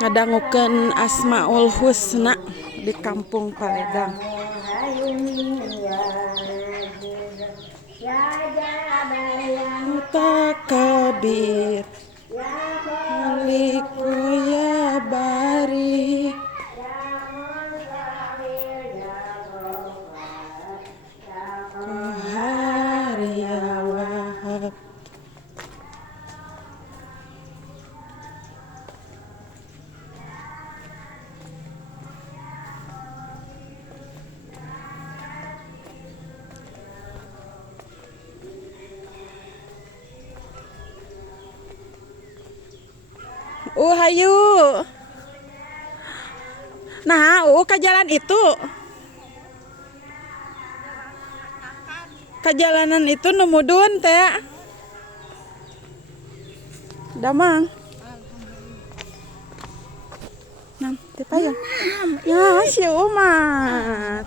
ngadangukeun Asmaul Husna di Kampung Palegang. Takabir Aliku ya bari Kohari ya wahab. Hayu. Nah, ke jalan itu. Ke jalanan itu numudun teh. Damang. Nah, tipayun. Ya, si Uma.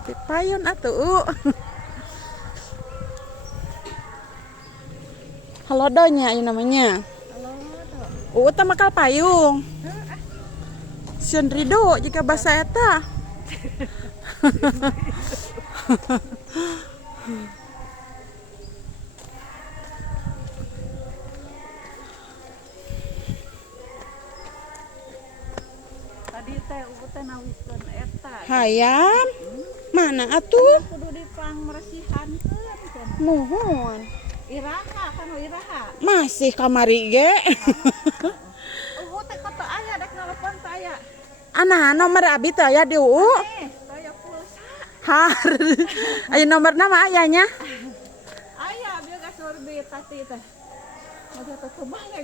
Tipayun atuh. Halodonya ini namanya. Teh makal payung. Sieun Rido jika bahasa eta. Tadi teh teh nawiskeun eta. Hayam. Mana atuh? Kudu dipangmeresihankeun. Nuhun. Iraha kan iraha. Masih kamari ge. Teh koto aya dek nelpon teh aya. Nomor abi teh aya di Daya pulsa. Har. Aya nomor nama ayahnya. Aya bieu geus orbit tati teh. Masa teh kumaha